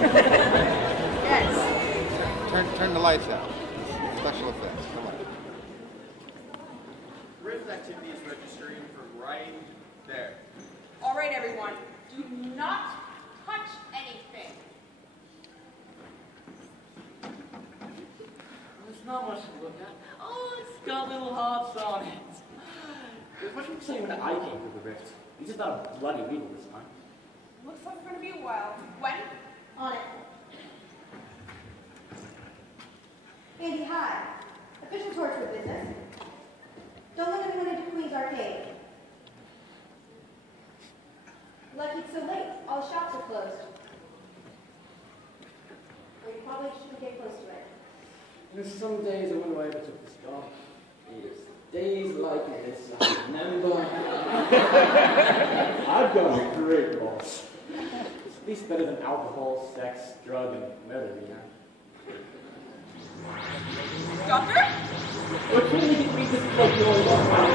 Yes. Turn the lights out. Special effects. Come on. Rift activity is registering from right there. All right, everyone. Do not touch anything. There's not much to look at. Oh, it's got little hearts on it. What were you saying when I came through the rift? It's just not a bloody weevil this time. Looks like it's going to be a while. Gwen? On it. Andy, hi. Official tour for business. Don't let anyone into Queen's Arcade. Lucky it's so late. All shops are closed. Or you probably shouldn't get close to it. There's some days I wonder why I ever took this job. It's days like this I remember. I've got a great boss. It's at least better than alcohol, sex, drug, and murder, you know. Doctor? What can we read this like your Doctor?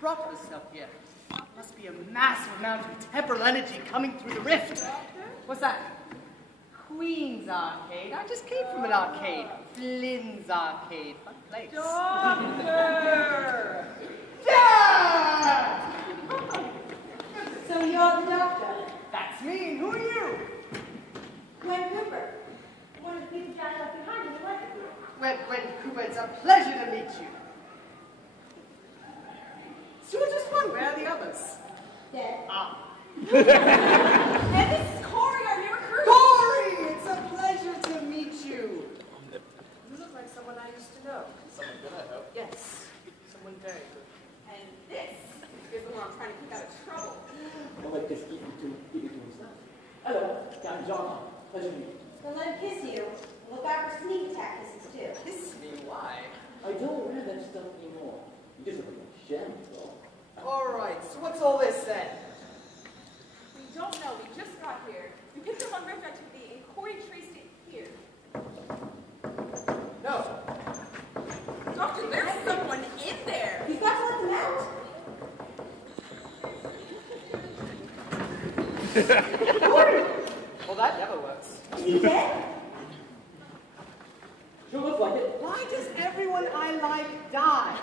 Brought herself here. Must be a massive amount of temporal energy coming through the rift. What's that? Queen's Arcade. I just came from an arcade. Flynn's Arcade. Fun place. Doctor! Dad! So you're the doctor? That's me. Who are you? Gwen Cooper. One of the people Jack left behind in the electric room. Gwen Cooper, it's a pleasure to meet you. So you're just one. Where are the others? Dead. Ah. And this is Corey, our new recruit. Corey! It's a pleasure to meet you. You look like someone I used to know. Someone good, I hope. Yes, someone very good. And this is the one I'm trying to keep out of trouble. I'll let this keep you to himself. Hello, I'm John. Pleasure to meet you. Don't let him kiss you. Look out for sneak attack kisses too. Kiss me, why? I don't wear that stuff anymore. You just look like a sham, though. All right, so what's all this then? We don't know. We just got here. We picked up on rift activity and Corey traced it here. No. Doctor, there's someone in there. You've got to let them out. Well, that never works. Is he dead? Sure looks like it. Why does everyone I like die?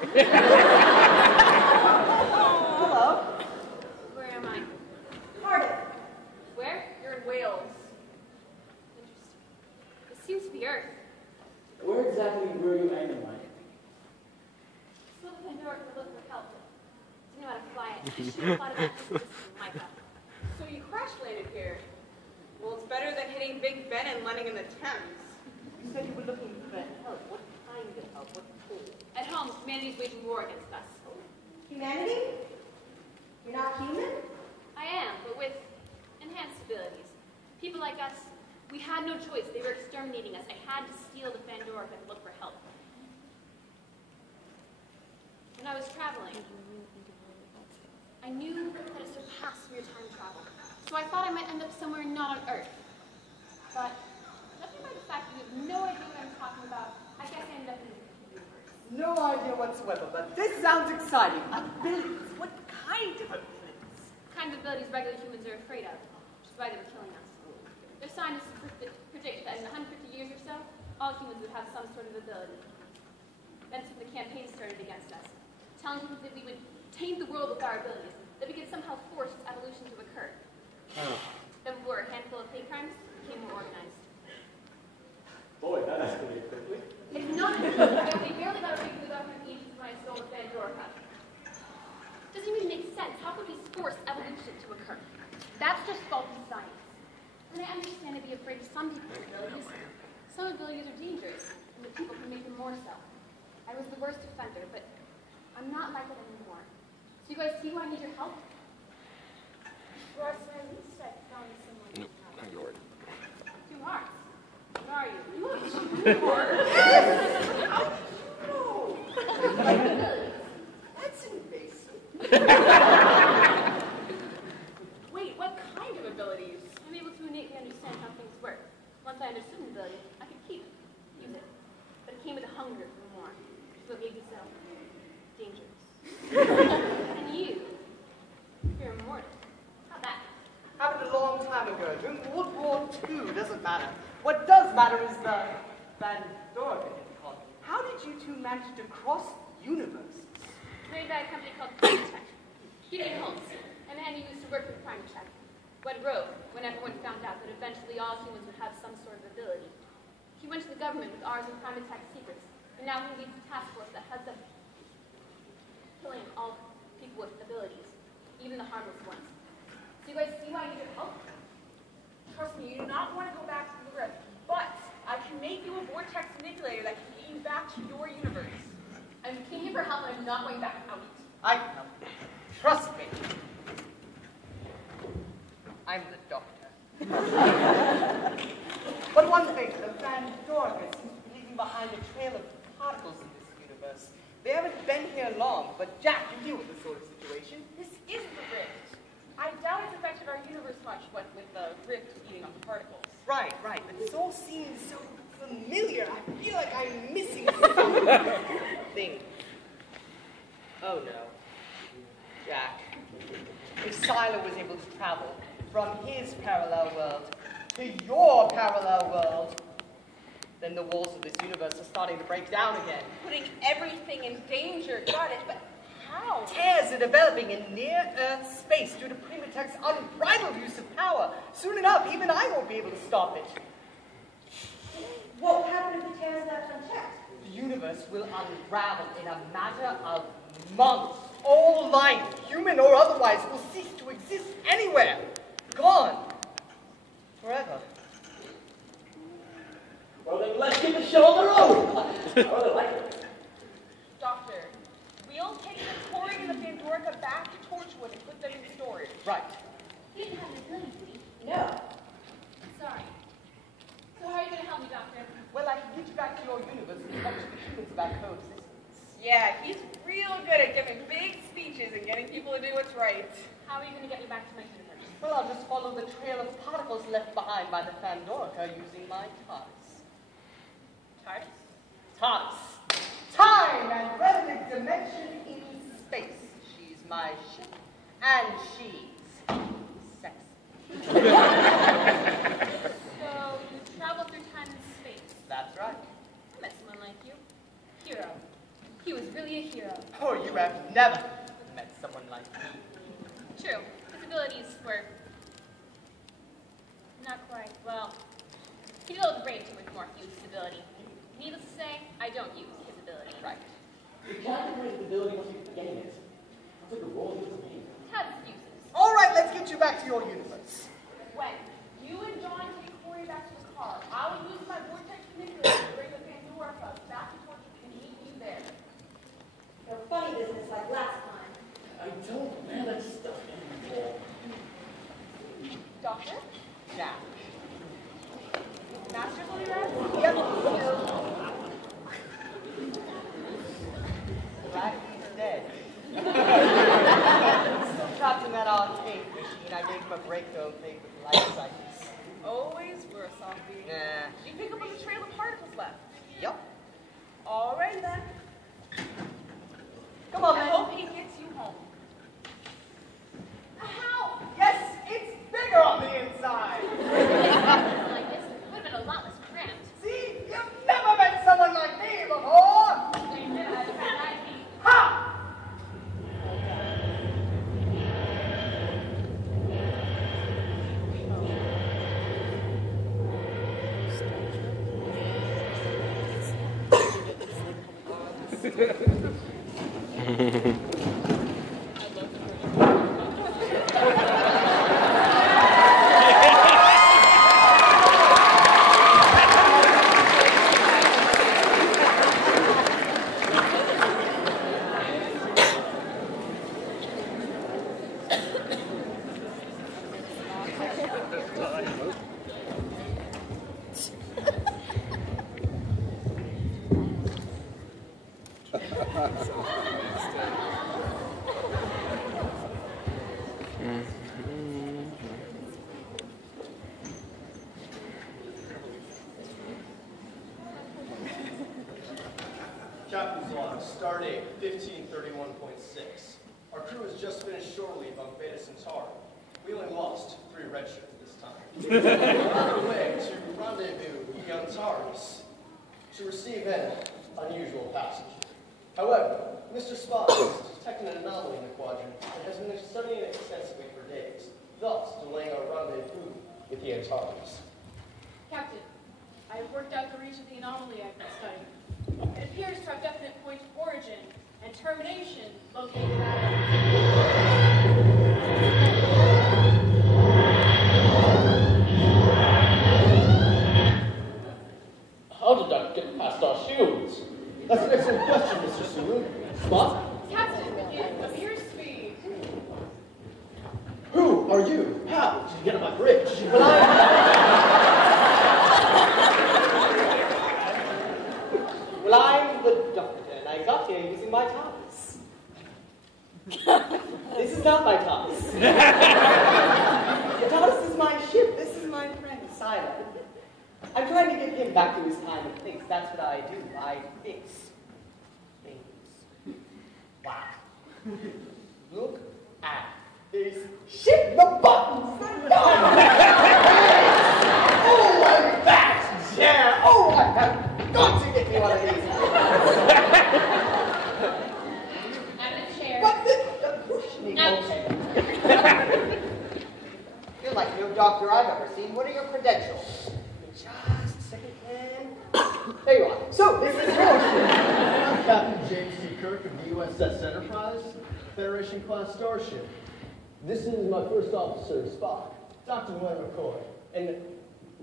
Hello? Where am I? Cardiff. Where? You're in Wales. Interesting. It seems to be Earth. Where exactly were you aiming, Mike? So the Fandorica would look for help. Didn't know how to fly it. I should have thought about this in my cup. So you crash landed here. Well, it's better than hitting Big Ben and landing in the Thames. You said you were looking for help. What kind of help? What tool? At home, humanity's waging war against us. Humanity? You're not human? I am, but with enhanced abilities. People like us, we had no choice. They were exterminating us. I had to steal the Fandorica and look for help. When I was traveling, I knew that it surpassed mere time travel. So I thought I might end up somewhere not on Earth. But, judging by the fact that you have no idea what I'm talking about, I guess I ended up in the universe. No idea whatsoever, but this sounds exciting. Abilities? What kind of abilities? The kind of abilities regular humans are afraid of, which is why they were killing us. Their scientists predict that in 150 years or so, all humans would have some sort of ability. That's when the campaign started against us, telling people that we would taint the world with our abilities, that we could somehow force its evolution to occur. Then we were a handful of hate crimes, became more organized. Boy, that escalated quickly. It's not true. I only barely got away from the government agents when I stole the Fandorica. Doesn't even make sense. How could we force evolution to occur? That's just faulty science. And I understand to be afraid of some people's abilities. Some abilities are dangerous, and the people can make them more so. I was the worst offender, but I'm not like that anymore. So you guys see why I need your help? Or at least I found someone. Nope, not yours. 2 hearts. Where are you? You have 2 hearts? How do you know? That's invasive. Wait, what hunger for more. But maybe so. Dangerous. And you're immortal. How'd that? Happened a long time ago, during World War II, doesn't matter. What does matter is the Fandorica colony. How did you two manage to cross universes? Made by a company called Primetech. Gideon Holtz, a man who used to work with Primetech, went rogue when everyone found out that eventually all humans would have some sort of ability. He went to the government with ours and Primetech's secrets, and now he leads a task force that has them killing all people with abilities, even the harmless ones. So you guys see why I need your help? Trust me, you do not want to go back to the rift, but I can make you a vortex manipulator that can get you back to your universe. I'm came here for help, and I'm not going back out. I can help. Trust me. I'm the doctor. But one thing, the Fandorica seems to be leaving behind a trail of particles in this universe. They haven't been here long, but Jack can deal with this sort of situation. This is the rift. I doubt it's affected our universe much, what with the rift eating up the particles. Right, but this all seems so familiar. I feel like I'm missing something. Oh no. Jack, if Sylar was able to travel from his parallel world to your parallel world, then the walls of this universe are starting to break down again. Putting everything in danger. Got it, but how? Tears are developing in near-Earth space due to Primetech's unbridled use of power. Soon enough, even I won't be able to stop it. What will happen if the tear is left unchecked? The universe will unravel in a matter of months. All life, human or otherwise, will cease to exist anywhere. Gone. Forever. Well then, let's get the show on the road! I really like it. Doctor, we'll take the Corey and the Fandorica back to Torchwood and put them in storage. Right. You didn't have an ability, did you? No. Sorry. So how are you going to help me, Doctor? Well, I can get you back to your universe and talk to the humans about coexistence. Yeah, he's real good at giving big speeches and getting people to do what's right. How are you going to get me back to my universe? Well, I'll just follow the trail of particles left behind by the Fandorica using my TARDIS. TARDIS? TARDIS. Time and relative dimension in space. She's my ship, and she's sexy. So you travel through time and space. That's right. I met someone like you. Hero. He was really a hero. Oh, you have never met someone like me. True. His abilities were not quite, well, he developed brain too much more to use his ability. Needless to say, I don't use his ability. Right. The captain with ability must be getting it. I'll take a roll of it. It has its uses. All right, let's get you back to your universe. When you and John take Corey back to the car, I will use my vortex manipulator to bring the Fandorica back to Torchwood and meet you there. No funny business like last time. I don't wear that stuff anymore. Doctor? Now. Masters will be ready? Yep. Glad he's dead. Still trapped in that arcade machine. I gave him a break though and played with life cycles. Always worse, zombie. Nah. Did you pick up on the trail of particles left? Yep. Alright then. Come on, I man. hope he gets you home. Ow! Yes, it's bigger on the inside. Like this would have been a lot less cramped. See, you've never met someone like me before. Ha! Captain's log, stardate 1531.6. Our crew has just finished shore leave on Beta Centauri. We only lost 3 redshirts this time. We're on our way to rendezvous with the Antares to receive an unusual passage. However, Mr. Spot has detected an anomaly in the quadrant and has been studying it extensively for days, thus delaying our rendezvous with the Antares. Captain, I have worked out the reach of the anomaly I've been studying. It appears to have definite point of origin and termination located at How did that get past our shields? That's an excellent question, Mr. Sulu. Spot? Captain, it appears to be... Who are you? How did you get on my bridge? Well, I'm the doctor, and I got here using my TARDIS. This is not my TARDIS. The TARDIS is my ship. This is my friend, Sylar. I'm trying to get him back to his time and fix. That's what I do. I fix things. Wow. Look at this ship. The buttons are done. Oh, and that chair. Oh, I have got to get me one of these. Out of the chair. What's this? The cushioning. Okay. You're like no doctor I've ever seen. What are your credentials? Just a second, man. There you are. So, this is your ship. I'm Captain James C. Kirk of the USS Enterprise, Federation-class starship. This is my first officer, Spock, Dr. Gwen McCoy, and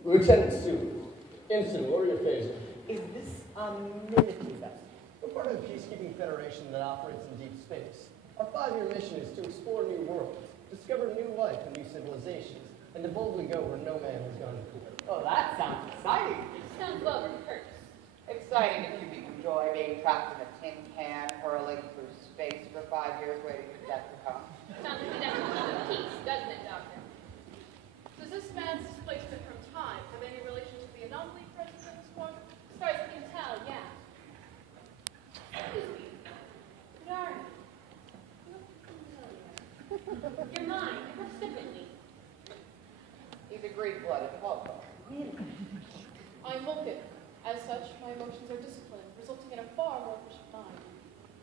Lieutenant Sulu. Ensign, lower your phaser. Is this a military vessel? We're part of the peacekeeping federation that operates in deep space. Our 5-year mission is to explore new worlds, discover new life and new civilizations, and to boldly go where no man has gone before. Oh, that sounds exciting. Sounds well rehearsed. Exciting if you enjoy being trapped in a tin can, hurling through space for 5 years waiting for death to come. Sounds like a definition of peace, doesn't it, Doctor? Does this man's displacement from time have any relation to the anomaly present in this quadrant? As far as I can tell, yeah. Excuse me. Good morning. You look familiar. You're mine, precipitantly. He's a Greek-blooded love bug. I'm Vulcan. As such, my emotions are disciplined, resulting in a far more efficient mind.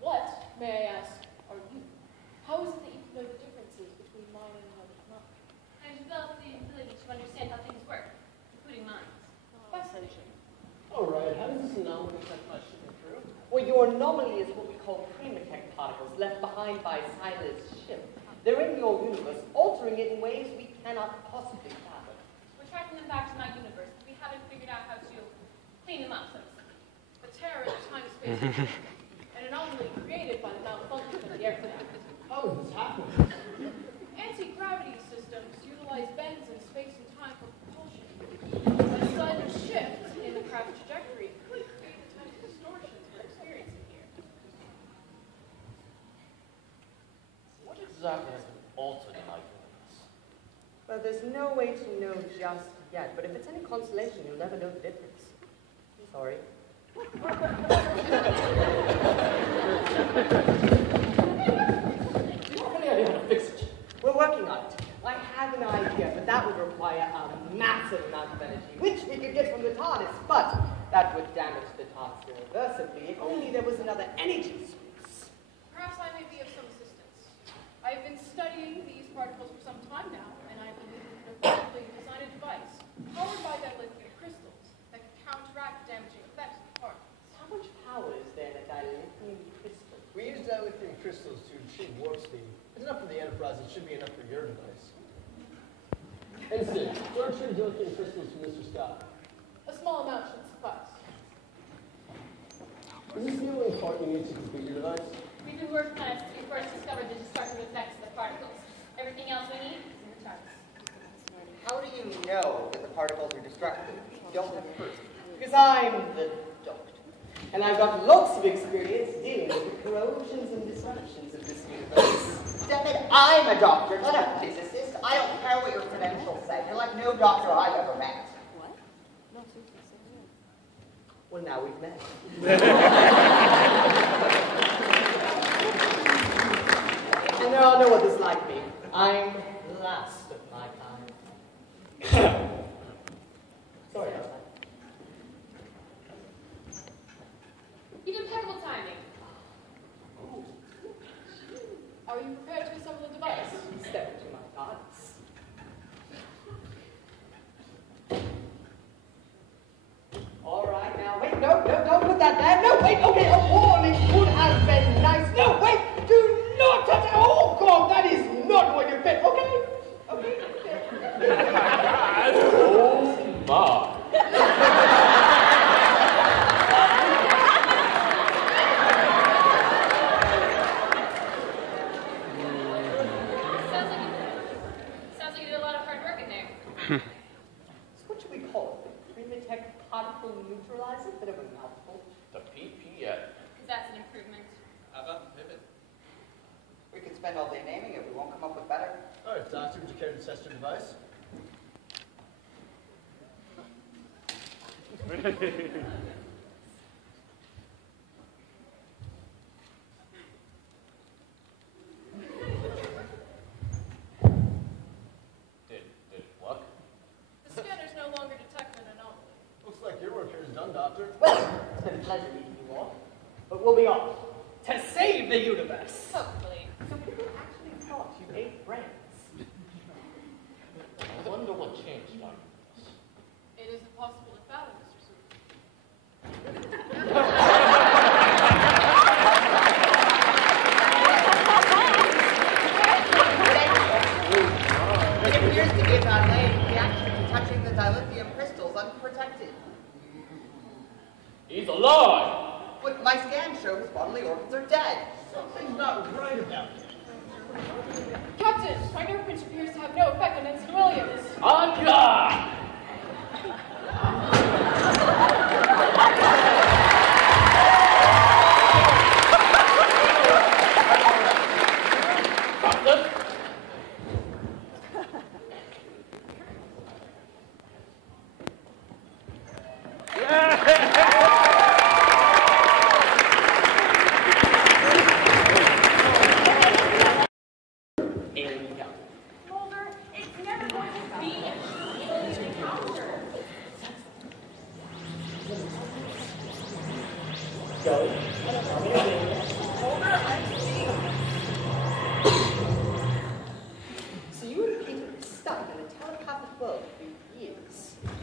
What, may I ask, are you? How is it that you can know the differences between mine and another mind? I've developed the ability to understand how things work, including mine. Fascination. All right, how does this anomaly affect my ship and crew? Well, your anomaly is what we call Primatech particles left behind by Sylar's ship. They're in your universe, altering it in ways we cannot possibly fathom. We're tracking them back to my universe, but we haven't figured out how to clean them up, so to speak. A terror in time-space, an anomaly created by the malfunction of the aircraft. How is this happening? Anti-gravity systems utilize bends in space and time for propulsion. A sudden shift in the craft's trajectory could create the type of distortions we're experiencing here. What exactly has been altered in my universe? Well, there's no way to know just yet, but if it's any consolation, you'll never know the difference. Sorry. You have any idea how to fix it? We're working on it. I have an idea, but that would require a massive amount of energy, which we could get from the TARDIS, but that would damage the TARDIS irreversibly if only there was another energy source. Perhaps I may be of some assistance. I've been studying these particles for some time now, and I believe we can effectively design a device powered by dilithium crystals that can counteract the damaging effects of the particles. How much power is there in a dilithium crystal? We use dilithium crystals to achieve warp speed. It's enough for the Enterprise, it should be enough for your device. Ensign, where are your dilithium crystals from Mr. Scott? A small amount should suffice. Is this the only part you need to complete your device? We've been working on it since we first discovered the destructive effects of the particles. Everything else we need is in the TARDIS. How do you know that the particles are destructive? Don't look first. Because I'm the doctor. And I've got lots of experience dealing with the corrosions and disruptions of this universe. Damn it, I'm a doctor, not a physicist. I don't care what your credentials say. You're like no doctor I've ever met. Well, now we've met. all know what this like me. I'm last of my kind. Sorry about that. You've impeccable timing. Are you prepared to assemble the device? Step into my thoughts. All right, now, wait, no, don't put that there. No, wait, okay, a warning would have been nice. No, wait, do not touch it. Oh, God, that is not going to fit. Okay. Oh, my. Sounds like you did a lot of hard work in there. So what should we call it? Primatech particle neutralizer? Bit of a mouthful. The PPN. Because that's an improvement. How about pivot? We could spend all day naming it. We won't come up with better. All right, Doctor, would you care to test your device? Did it work? The scanners no longer detect an anomaly. Looks like your work here is done, Doctor. Well, it's been a pleasure meeting you all. But we'll be off to save the universe. Hopefully. So people actually thought you ate brains. I wonder what changed on this. It is impossible to fathom, Mr. Sulu. It appears to be a Galilean reaction to touching the dilithium crystals unprotected. He's alive! What my scan shows, bodily organs are dead. Something's not right about it. Captain, my nerve pinch appears to have no effect on Ensign Williams. On guard! Doctor? Alien encounter. Mulder, it's never going to be a true alien encounter. Scully. Mulder, I'm seeing. So you and Peter were stuck in a telepathic world for years.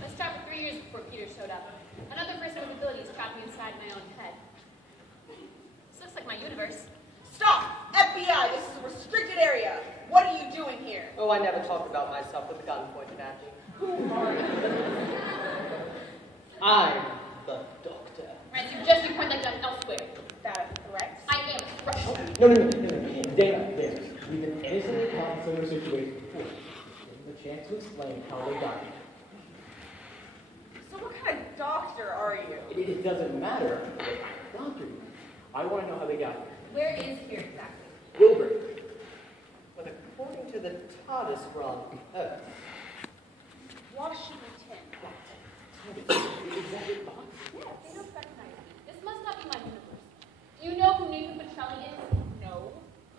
I stopped for 3 years before Peter showed up. Another person with abilities trapped me inside my own head. This looks like my universe. Stop! FBI, this is a restricted area. What are you doing here? Oh, I never talk about myself with a gun pointed at me. Who are you? I'm the Doctor. I suggest you point that gun elsewhere. Is that a threat? I am a threat. No. Dana, we've been innocently caught in similar situations before. Give them the chance to explain how they got here. So what kind of doctor are you? It doesn't matter what doctor you are. I want to know how they got here. Where is here exactly? Wilbur. But according to the TARDIS, we're on Earth. Washington. Exactly. Yes, they don't recognize me. This must not be my universe. Do you know who Nathan Petrelli is? No.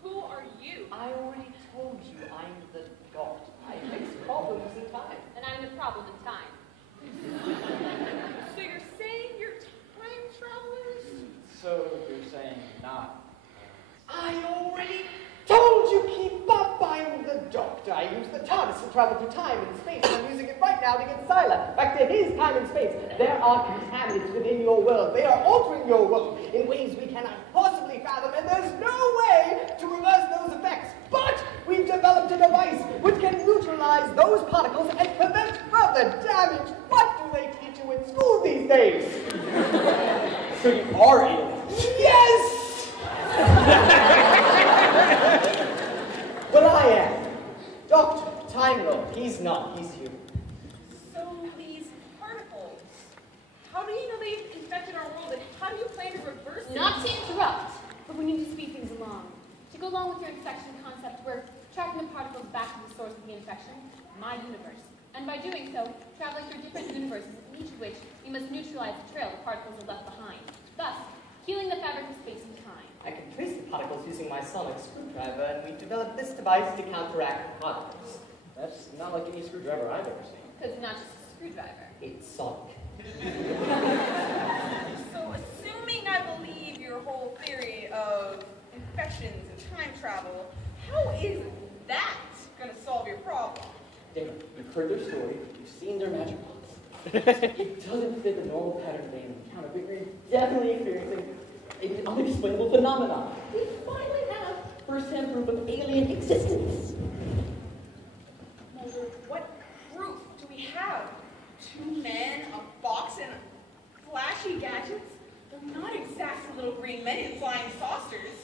Who are you? I already told you I'm the Doctor. I fix problems in time. And I'm the problem in time. So you're saying you're time travelers? So you're saying not. I already told you keep up. I'm the Doctor. I use the TARDIS to travel through time and space. And I'm using it right now to get Sylar back to his time and space. There are contaminants within your world. They are altering your world in ways we cannot possibly fathom, and there's no way to reverse those effects. But we've developed a device which can neutralize those particles and prevent further damage. What do they teach you in school these days? So you are aliens. Yes! Well, I am. Doctor, Time Lord. He's not. He's human. So these particles, how do you know they've infected our world, and how do you plan to reverse it? Not to interrupt, but we need to speed things along. To go along with your infection concept, we're tracking the particles back to the source of the infection, my universe. And by doing so, traveling through different universes, in each of which we must neutralize the trail the particles are left behind. Thus, healing the fabric of space and time. I can trace the particles using my sonic screwdriver, and we developed this device to counteract Harkness. That's not like any screwdriver I've ever seen. Because it's not just a screwdriver. It's sonic. So, assuming I believe your whole theory of infections and time travel, how is that going to solve your problem? Dana, you've heard their story, you've seen their magic box. It doesn't fit the normal pattern they encounter, but you're definitely experiencing an unexplainable phenomenon. We finally have first-hand proof of alien existence. Mulder, what proof do we have? 2 men, a box, and flashy gadgets? They're not exactly little green men in flying saucers.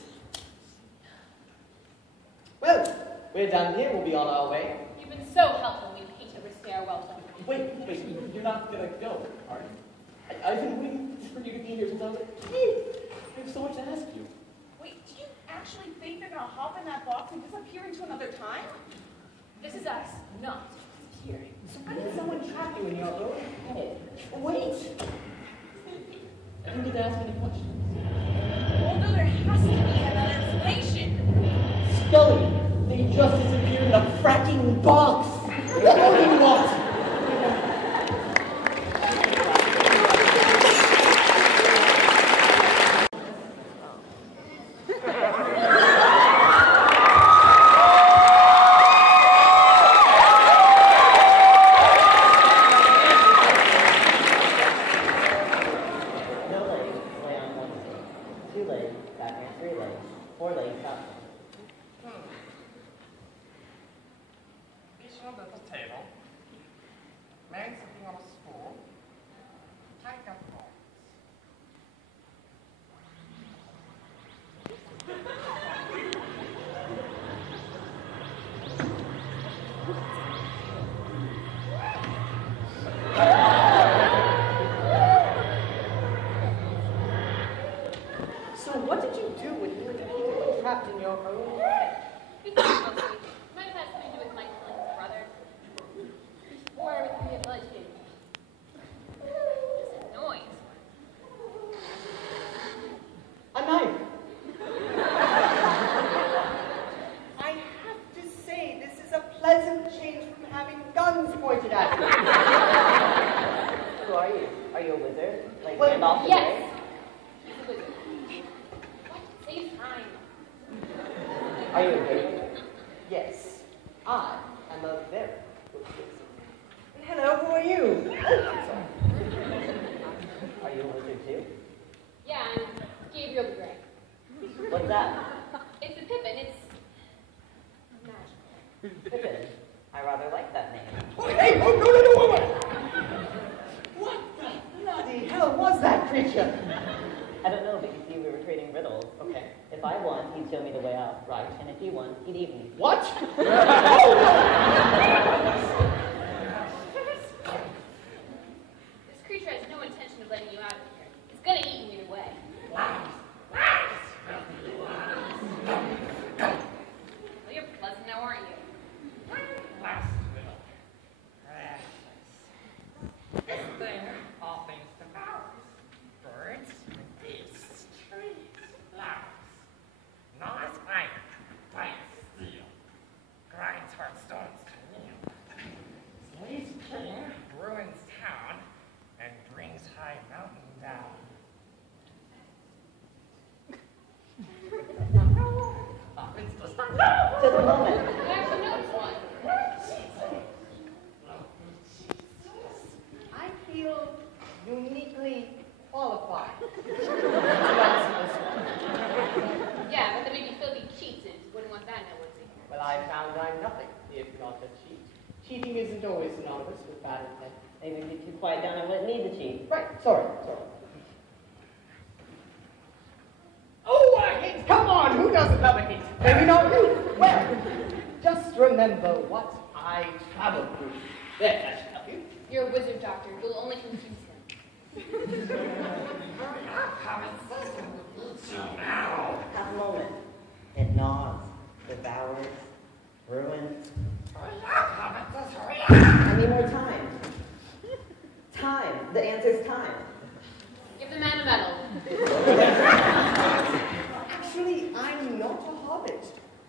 Well, we're done here. We'll be on our way. You've been so helpful when we painted our stairwell. Wait, you're not gonna go, are you? I've been waiting for you to be here since I was a kid. I have so much to ask you. Wait, do you actually think they're going to hop in that box and disappear into another time? This is us, not disappearing. So why did someone trap you in your own head? Wait! I didn't get to ask any questions. Although there has to be another explanation. Scully, they just disappeared in a fracking box. What more do you want?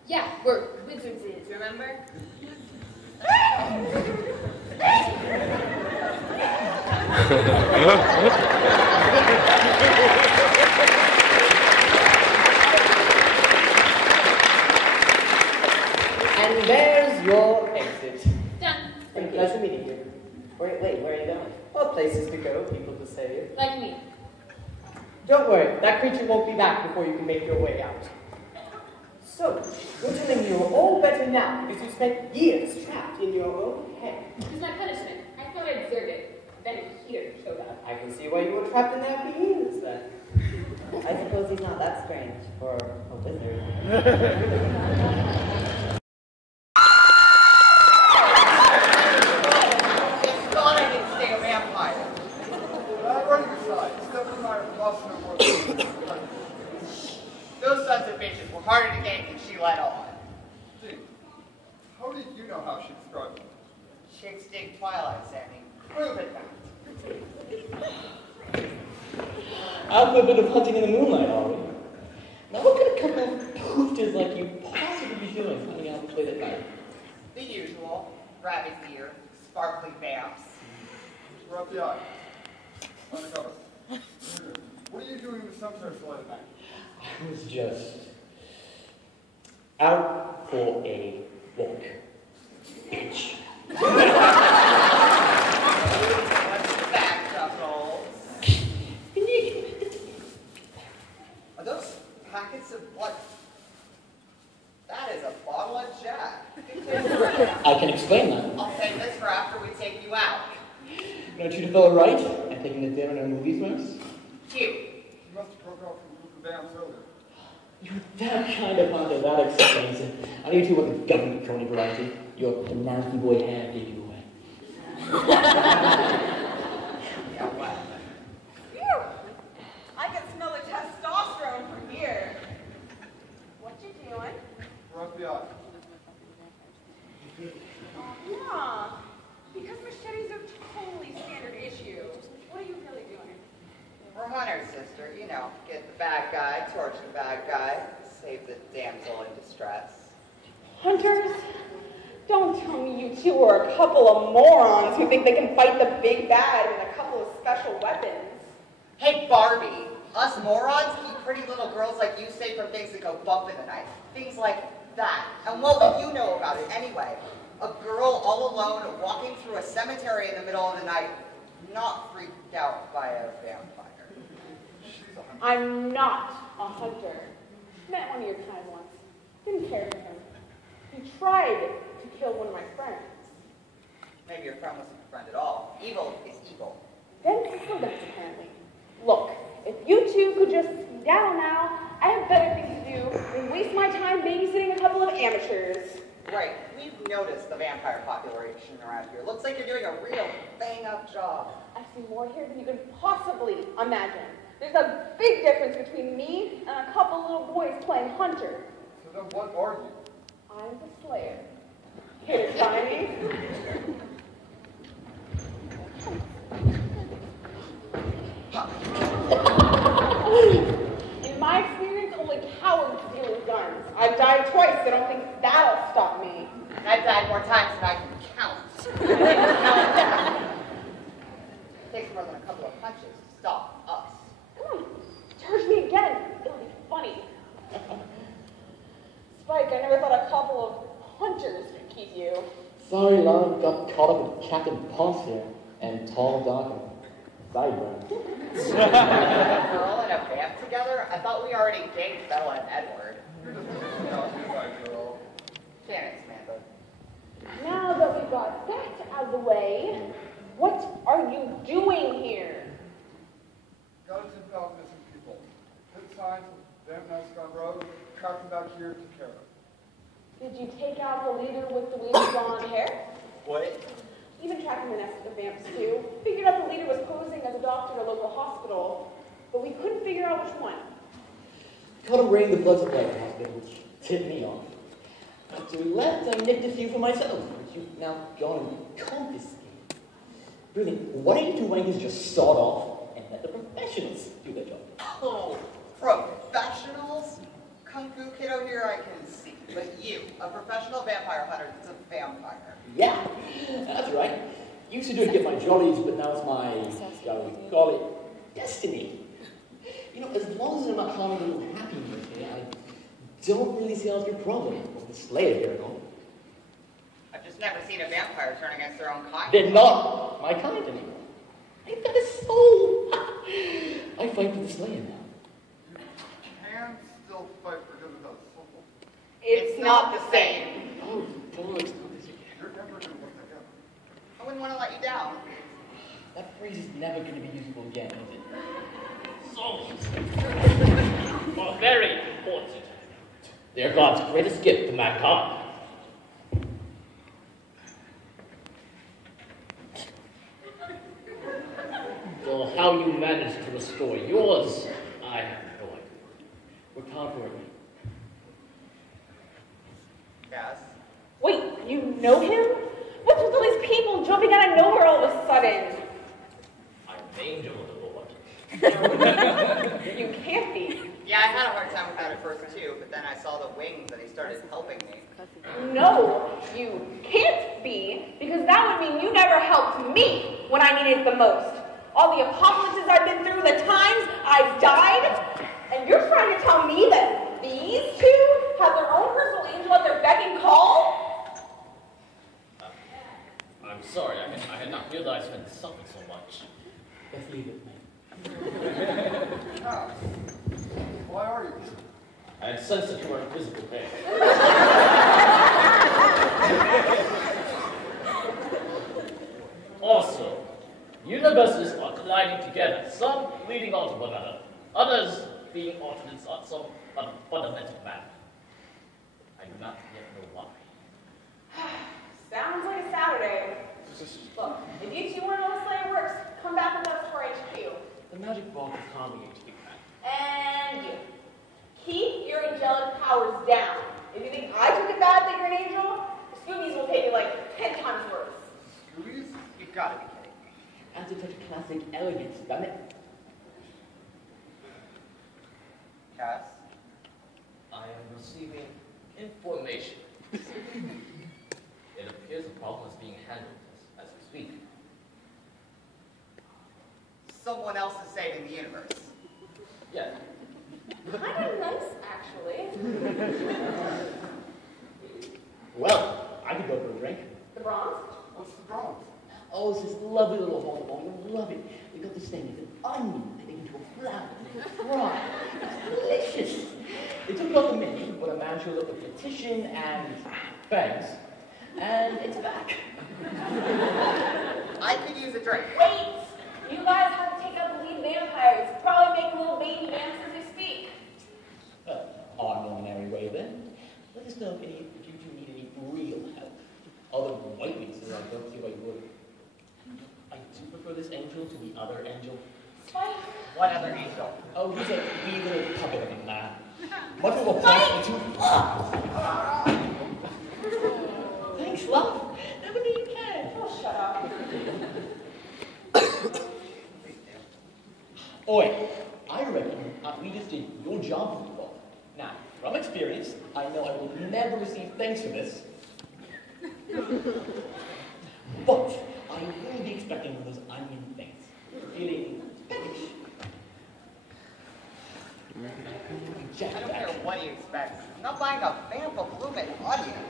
Yeah, we're wizards, remember? And there's your exit. Done. It's nice to meet you. Wait, where are you going? Well, places to go, people to save. Like me. Don't worry, that creature won't be back before you can make your way out. So, you're telling me you're all better now because you spent years trapped in your own head. It's my punishment. I thought I deserved it. Then here showed up. I can see why you were trapped in there for years, then. I suppose he's not that strange for a wizard. Just thought I didn't stay a vampire. I'm running aside. Stephanie and I are lost in the world. Those sons of bitches were harder to get than she let on. Gee, how did you know how she described it? Chicks dig Twilight, Sammy. Prove it back. Out for a bit of hunting in the moonlight, are we? Now what could a couple of poofters like you possibly be doing coming out this late at night? The usual. Rabbit ear, sparkly vamps. We're up the eye. Undercover. What are you doing in the cemetery so late at night? I was just out for a walk. Bitch. What's the back, Chuckles? Are those packets of blood? That is a bottle of Jack. I can explain that. I'll save this for after we take you out. Don't you feel right? I'm taking the dinner and movies first. Cute. You must have broke off from a group of vamps earlier. You're that kind of hunter, that explains it. I need to work with government crony variety. Your nasty boy hand gave you away. Yeah, well. Phew! I can smell the testosterone from here. What you doing? We're up the eye. Yeah. Because machetes are totally standard issue. What are you really doing? We're hunters, sister. You know, get the bad guy, torch the bad guy, save the damsel in distress. Hunters? Don't tell me you two are a couple of morons who think they can fight the big bad with a couple of special weapons. Hey, Barbie, us morons keep pretty little girls like you safe from things that go bump in the night. Things like that. And what would you know about it anyway? A girl all alone walking through a cemetery in the middle of the night, not freaked out by a vampire. I'm not a hunter. Met one of your kind once. Didn't care for him. He tried to kill one of my friends. Maybe your friend wasn't a friend at all. Evil is evil. Then fandoms, apparently. Look, if you two could just down now, I have better things to do than waste my time babysitting a couple of amateurs. Right, we've noticed the vampire population around here. Looks like you're doing a real bang-up job. I see more here than you could possibly imagine. There's a big difference between me and a couple little boys playing hunter. So then what are you? I'm the slayer. Here, Tiny. In my experience, only cowards deal with guns. I've died twice, so I don't think that'll stop me. I've died more times than I can count. It takes more than a couple of punches to stop us. Come on, charge me again. It'll be funny. Spike, I never thought a couple of hunters could keep you. Sorry, Lon, got caught up with Captain Ponce here, and Tall, Dark, and Sideburn. A girl and a vamp together? I thought we already engaged Bella and Edward. You're just talking about girl. Can't, Samantha. Now that we've got that out of the way, what are you doing here? Got to tip out missing people. Hit signs with vamp nests on road. Track them back here to care of. Did you take out the leader with the weird blonde hair? What? Even tracking the nest of the vamps too. Figured out the leader was posing as a doctor at a local hospital, but we couldn't figure out which one. Caught him wearing the blood supply at the hospital, which tipped me off. After we left, I nicked a few for myself, which you've now gone and confiscated. Really, what I need to do is just start off and let the professionals do their job. Oh, professionals? Kung Fu kiddo here I can see, but vampire. Yeah, that's right. Used to do it to get my jollies, but now it's my, shall we call it, destiny. You know, as long as I'm not harming the little happy with me, I don't really see how it's your problem with the Slayer here, no? I've just never seen a vampire turn against their own kind. They're not my kind anymore. I've got a soul. I fight for the Slayer now. You can still fight for good without a soul. It's not the same. Oh, boy, it's not this again. You're never going to work together. I wouldn't want to let you down. That phrase is never going to be usable again, is it? Souls are very important. They're God's greatest gift to mankind. So how you managed to restore yours, I have no idea. We're hardworking. Yes. Wait, you know him? What's with all these people jumping out of nowhere all of a sudden? I'm an angel of the Lord. You can't be. Yeah, I had a hard time with that at first too, but then I saw the wings and he started helping me. No, you can't be, because that would mean you never helped me when I needed it the most. All the apocalypses I've been through, the times I've died, and you're trying to tell me that these two have their own personal angel at their beck and call? I'm sorry, I had not realized I'd suffered so much. Let's leave it, man. Cass, why are you? I had sensed that you were in physical pain. Also, universes are colliding together, some leading on to one another, others being altered on some fundamental manner. I do not yet know why. Sounds like a Saturday. Look, if you two want to know how Slayer works, come back with us for HQ. The magic ball is calming HQ. And you. Keep your angelic powers down. If you think I took it bad that you're an angel, the Scoobies will pay you like 10 times worse. Scoobies? You've got to be kidding me. Adds such classic elegance, Bennet. Cass? I am receiving information. It appears the problem is being handled as we speak. Someone else is saving the universe. Yes. Kind of nice, actually. Well, I could go for a drink. The bronze? What's the problem? Oh, it's this lovely little hole in the wall. You'll love it. We got this thing. It's an onion made into a flower. Fry. It's delicious. They took out the menu, but a man showed up with a petition and fangs. And it's back. I could use a drink. Wait! You guys have to take out the lead vampires. Probably make little baby dance as they speak. Ordinary way then. Let us know if you need any real help. Other white wings, I don't see why you would. I do prefer this angel to the other angel. What other angel? Oh, he's a wee little puppet of a man. Much of a point to Thanks, love. Never knew you cared. Oh, shut up. Oi, I reckon we just did your job for you all. Now, from experience, I know I will never receive thanks for this. But I will be expecting one of those onion things. Feeling peckish. I don't care what he expects. I'm not buying a vamp of blooming onion.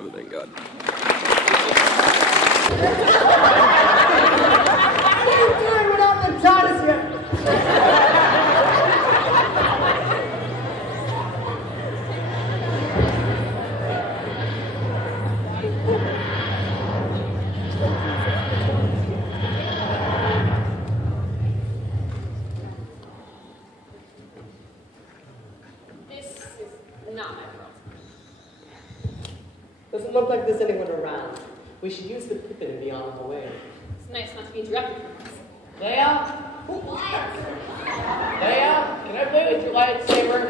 Oh, thank God. What are you doing without the TARDIS here? This is not my problem. Doesn't look like there's anyone around. We should use the pippin and be on the way. It's nice not to be interrupted from us. Leia? What? Leia? Can I play with your lightsaber?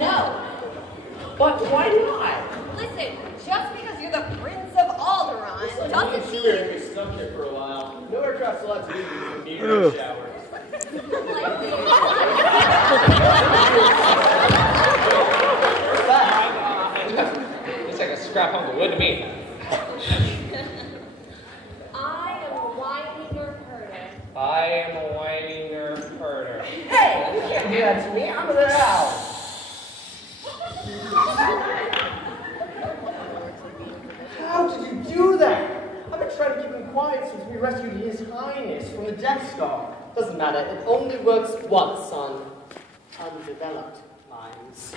No. But why not? Listen, just because you're the Prince of Alderaan on. Doesn't You were gonna be stuck here for a while. No aircraft's allowed to leave you in the meteor shower. It's like a scrap hunk of wood to me. I am a whiny nerf herder. I am a whiny nerf herder. Hey, you can't do that to me. I'm an owl. How did you do that? I've been trying to keep him quiet since we rescued His Highness from the Death Star. Doesn't matter. It only works once on undeveloped minds.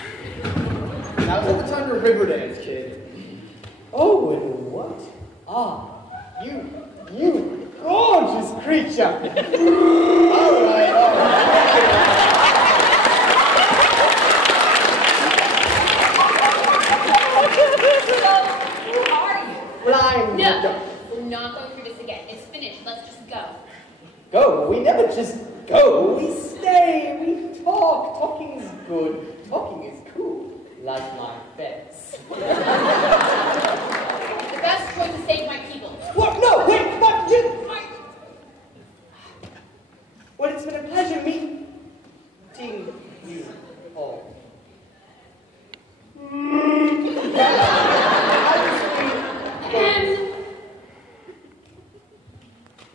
Now's not the time to Riverdance, kid. Oh, and what? You gorgeous creature. all right. Well, I'm... No, we're not going through this again. It's finished. Let's just go. Go? We never just go. We stay. We talk. Talking's good. Talking is cool. Like my pets. The best choice to save my people. What? No, wait, what? Well, it's been a pleasure meeting you all.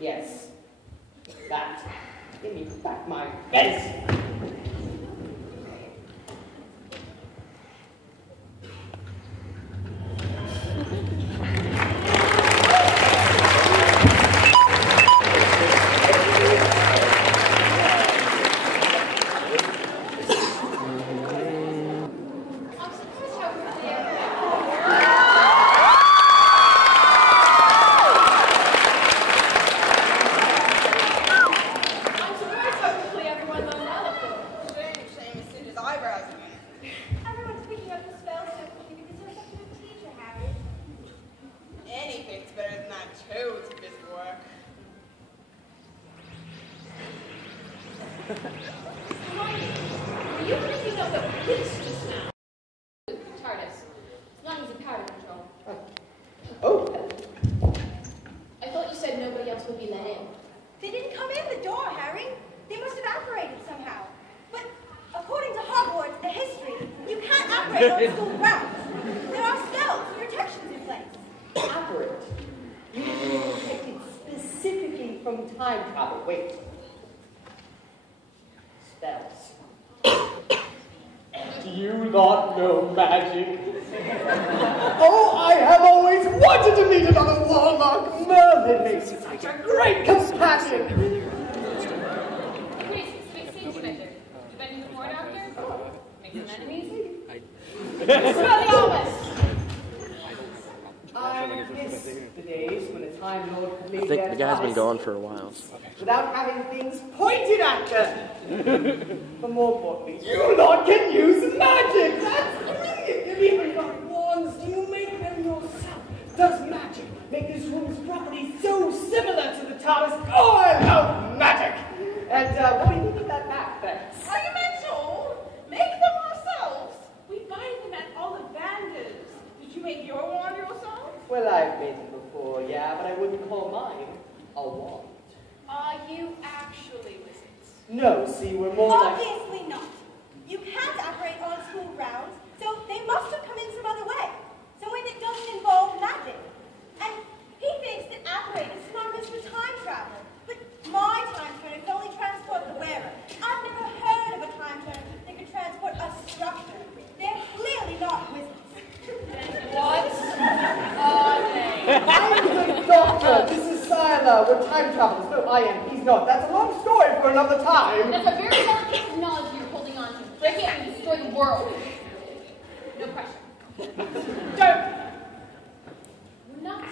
Yes. That. Give me back my face. For a while. Without having things pointed at them. But more importantly, you lot can use magic! That's brilliant! You've even got wands. Do you make them yourself? Does magic make this room's property so similar to the TARDIS? Oh, I love magic! And, what do you think of that back, thanks? Are you mental? Make them ourselves. We buy them at all the vendors. Did you make your wand yourself? Well, I've made them before, yeah, but I wouldn't call mine a wand. Are you actually wizards? No, see, we're more Obviously not. You can't operate on school grounds, so they must have come in some other way. Some way that doesn't involve magic. And he thinks that operate is synonymous with time travel. But my time turner can only transport the wearer. I've never heard of a time turner that could transport a structure. They're clearly not wizards. What are they? I'm the doctor. This is Sylar. We're time travelers. No, I am. He's not. That's a long story for another time. That's a very hard piece of knowledge you're holding on to. Break it and destroy the world. No pressure. Don't. We're not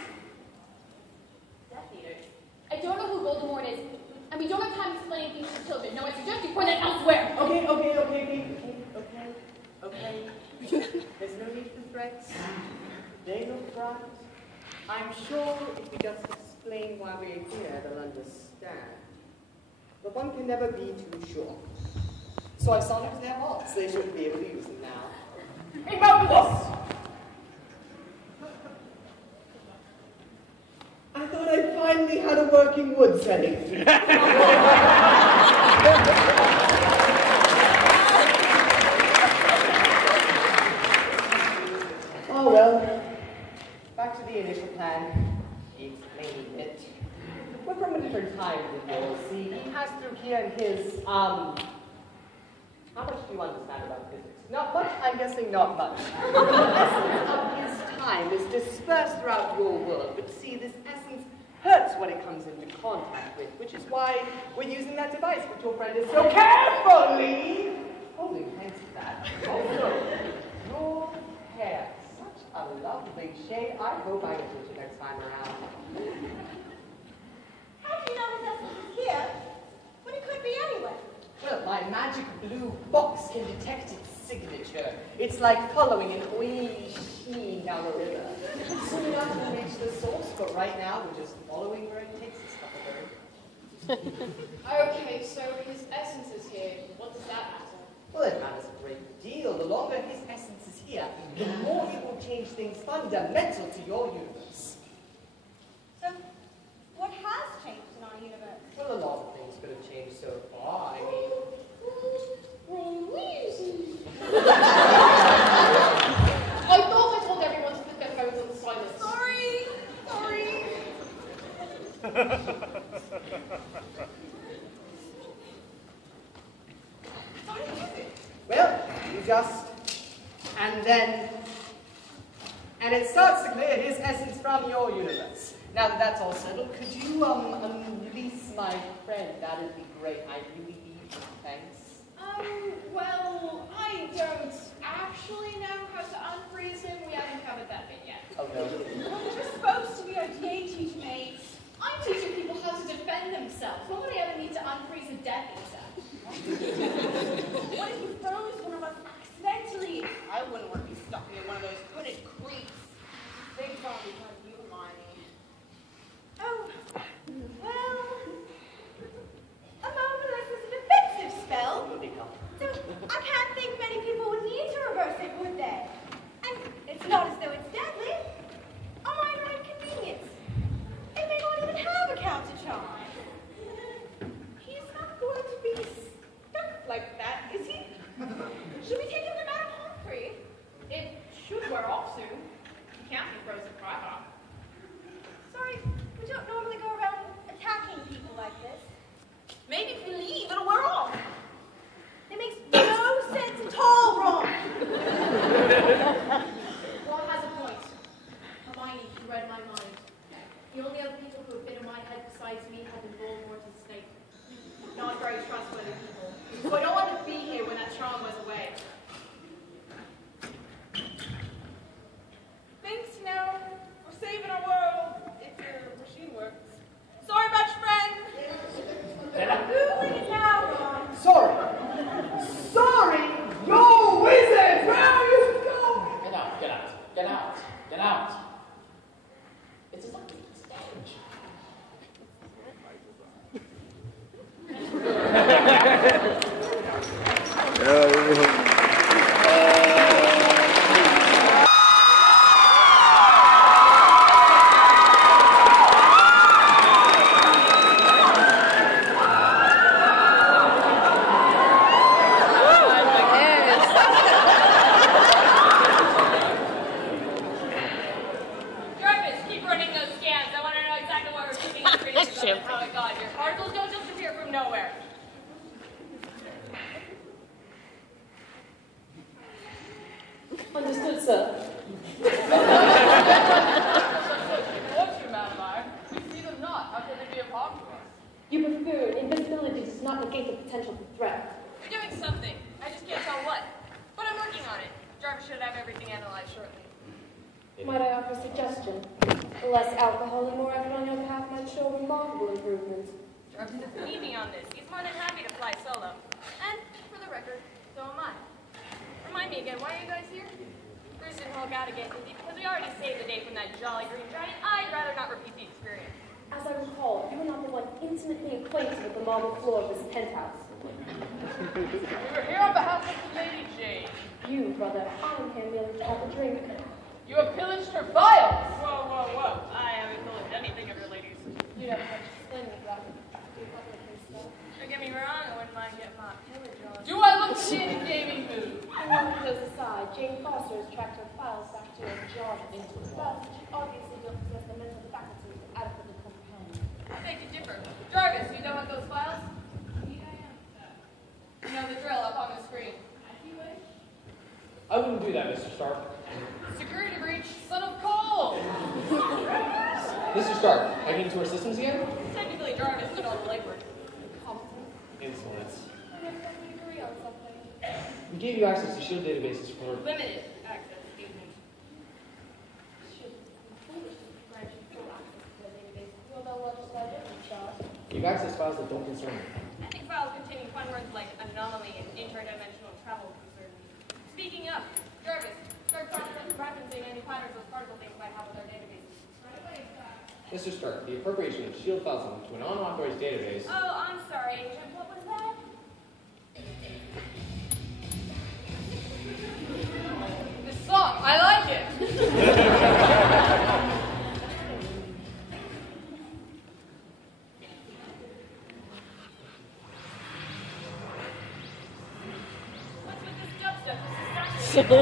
Death Eaters. I don't know who Voldemort is, and we don't have time to explain things to children. No, I suggest you point that elsewhere. Okay. There's no need for threats. They look bright. I'm sure if we just explain why we're here, they'll understand. But one can never be too sure. So I saw them to their vaults. They shouldn't be able to use them now. Immobilis! working wood setting. Oh well, back to the initial plan. Explaining it. We're from a different time than yours. See, he passed through here in his, how much do you understand about physics? Not much? I'm guessing not much. The essence of his time is dispersed throughout your world, but see, this essence hurts when it comes into contact with, which is why we're using that device which your friend is so carefully holding hands with that. Also, your hair, such a lovely shade. I hope I get to it next time around. How do you know his essence is here when it could be anywhere? Well, my magic blue box can detect its signature. It's like following an oily sheen down a river. Soon enough we'll reach the source, but right now we're just following where it takes us, Huckleberry. Okay, so his essence is here. What does that matter? Well, it matters a great deal. The longer his essence is here, the more it will change things fundamental to your universe. So, what has changed in our universe? Well, a lot of things could have changed so far. I mean... I thought I told everyone to put their phones on silent. Sorry. Well, you just... And it starts to clear his essence from your universe. Now that that's all settled, could you, release my friend? That'd be great. I really need your thanks. Well, I don't actually know how to unfreeze him. We haven't covered that bit yet. Oh, no. You're supposed to be our DA teacher, mate. I'm teaching people how to defend themselves. When would I ever need to unfreeze a Death Eater? What if you froze one of us accidentally? I wouldn't want to be stuck in one of those hooded creeps. They probably want you, Hermione. Oh, well, a marvelous is a defensive spell. So I can't think many people would need to reverse it, would they? And it's not as though it's deadly. A minor inconvenience. It may not even have a counter-charge. He's not going to be stuck like that, is he? Should we take him to Madame Humphrey? It should wear off soon. He can't be frozen forever. Sorry, we don't normally go around attacking people like this. Maybe if we leave, it'll wear off. It makes no sense at all, Ron. Ron has a point. Hermione, you read my mind. The only other people who have been in my head besides me have been Voldemort and Snape. Not very trustworthy people. So I don't want to be here when that charm was away. Thanks, you know, for saving our world, if your machine works. Sorry about your friend. Googling it now, Ron. Sorry, yo, wizard, where are you going? Get out. It's a stage. Understood, sir. You prefer invisibility does not negate the potential threat. You're doing something. I just can't tell what. But I'm working on it. Jarvis should have everything analyzed shortly. Might I offer a suggestion? Less alcohol and more effort on your behalf might show remarkable improvement. Jarvis doesn't need me on this. He's more than happy to fly solo. And, for the record, so am I. Remind me again, why are you guys here? Bruce didn't Hulk out again, did he? Because we already saved the day from that jolly green giant. I'd rather not repeat the experience. As I recall, you were not the one intimately acquainted with the marble floor of this penthouse. We were here on behalf of the Lady Jade. You, brother, I'm here merely to have a drink. You have pillaged her files! Whoa. I haven't pillaged anything of your ladies. You never touched explaining it, Robin. Don't get me wrong, I wouldn't mind getting my pillage on. Do I look to be in a gaming mood? Everyone goes aside. Jane Foster has tracked her files back to a Jarvis. Thus, she obviously don't possess the mental faculties to adequately comprehend. I beg to differ. Jarvis, you know what those files? Indeed I am. You know the drill up on the screen. If you wish. I wouldn't do that, Mr. Stark. Security breach, son of coal! Mr. Stark, hacking into our systems again? Technically, Jarvis did all the legwork. Insolence. I must have to agree on something. We gave you access to SHIELD databases for... Limited access, excuse me. Should be foolish to grant you full access to the database. You'll know what to say different, Charles. You've accessed files that don't concern you. Any files containing fun words like anomaly and interdimensional travel concern me. Speaking of, Jarvis, start referencing any patterns those particle things might have with our databases. Right away, Mr. Stark, the appropriation of SHIELD files to an unauthorized database... Oh, I'm sorry, Agent. What was that? This song, I like it! What's with this dubstep? This is Kids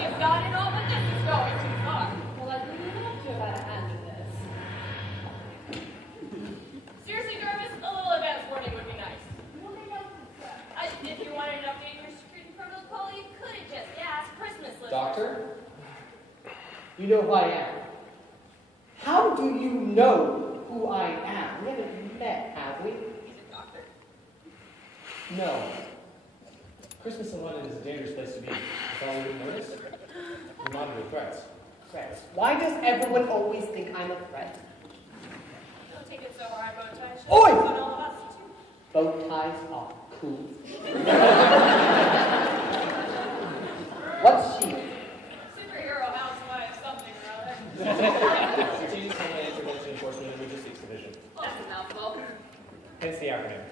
give God and all, but this is going too far. Well, I'd really love to have had a hand in this. Seriously, Jarvis, a little advance warning would be nice. If you wanted to update your security protocol, you could have just asked Christmas list. Doctor? You know who I am. How do you know who I am? We haven't met, have we? He's a doctor. No. Christmas in London is a dangerous place to be. If all you didn't notice, we monitor threats. Threats. Why does everyone always think I'm a threat? Don't take it so hard, Bowtie. Oi! On all of us, too. Bow ties are cool. What's she? Superhero housewife, something or other. Strategic Homeland Intervention Enforcement and Logistics Division. Well, that's a mouthful. Hence the acronym.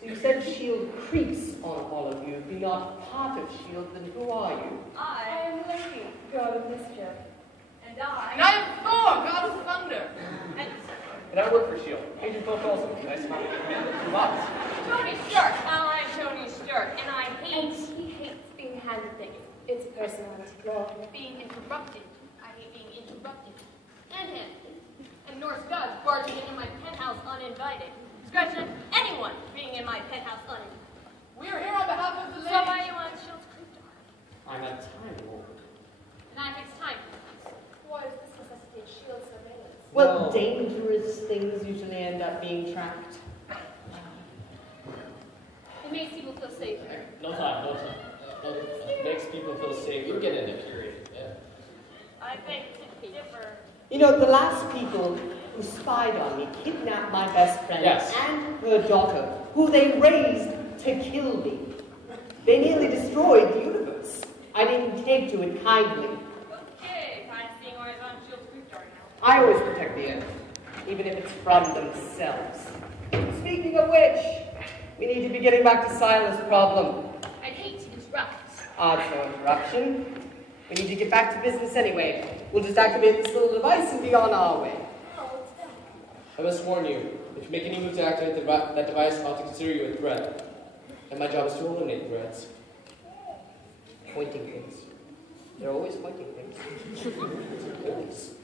So you said S.H.I.E.L.D. creeps on all of you. If you're not part of S.H.I.E.L.D., then who are you? I am Lady, God of Mischief. And And I am Thor, God of Thunder. And I work for S.H.I.E.L.D. Agent Phil Coulson. Nice to meet you. From us. Tony Stark. I'm Tony Stark, and I hate... And he hates being handed things. It's a personality flaw. Being interrupted. I hate being interrupted. And handed. And Norse gods barging into my penthouse uninvited. Scratching anyone being in my penthouse uninvited. We are here on behalf of the ladies. So why are you on S.H.I.E.L.D.'s creep door? I'm a Time Lord. And I fix time. Why does this necessitate S.H.I.E.L.D. surveillance? Well, dangerous things usually end up being tracked. It makes people feel safer. No time. Makes people feel safe. You get into period. Yeah. I beg to differ. You know, the last people who spied on me kidnapped my best friend and her daughter, who they raised to kill me. They nearly destroyed the universe. I didn't take to it kindly. Okay, fine seeing why I'm on S.H.I.E.L.D.'s creep door now. I always protect the Earth, even if it's from themselves. Speaking of which, we need to be getting back to Sylar's problem. I hate to interrupt. Odd no interruption. We need to get back to business anyway. We'll just activate this little device and be on our way. I must warn you, if you make any move to activate that device, I'll have to consider you a threat. And my job is to eliminate threats. Pointing things. They're always pointing things. Always.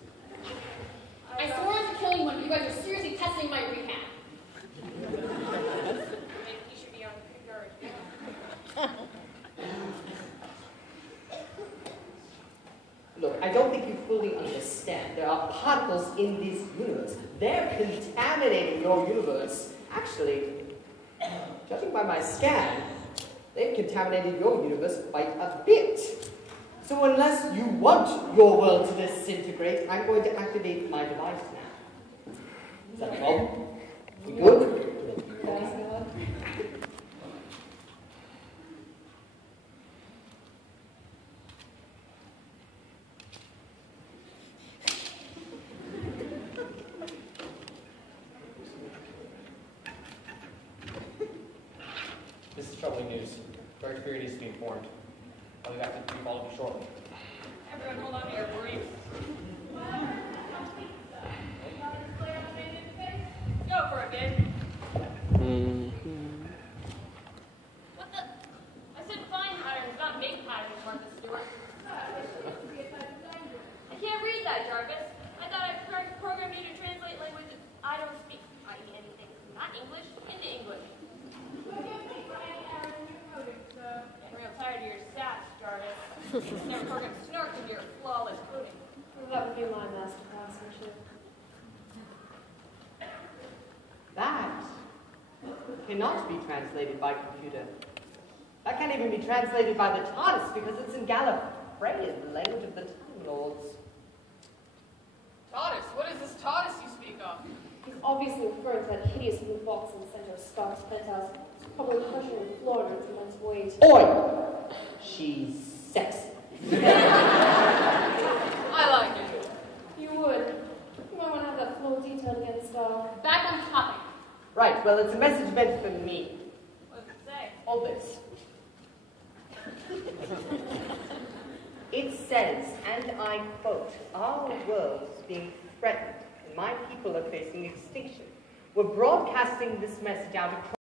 I swore to killing one, but you guys are seriously testing my rehab. Maybe he should be on the creep door again. Look, I don't think you fully understand. There are particles in this universe. They're contaminating your universe. Actually, judging by my scan, they've contaminated your universe quite a bit. So unless you want your world to disintegrate, I'm going to activate my device now. Is that a problem? We good? This is troubling news. Our superior needs to be informed. I'll be back to brief all of you shortly. Everyone hold on to your briefs. Never forget snark in your flawless pruning. That would be my masterclass, Michelle. That cannot be translated by computer. That can't even be translated by the TARDIS because it's in Gallifreyan, the language of the Time Lords. TARDIS? What is this TARDIS you speak of? He's obviously referring to that hideous blue box in the center of Stark's penthouse. It's probably crushing the floor under its immense weight. Oi! She's sexy. I like it. You would. You might want to have that floor detailed again, Stark. Back on topic. Right, well, it's a message meant for me. What does it say? All this. It says, and I quote, "Our world's being threatened, and my people are facing extinction. We're broadcasting this message out across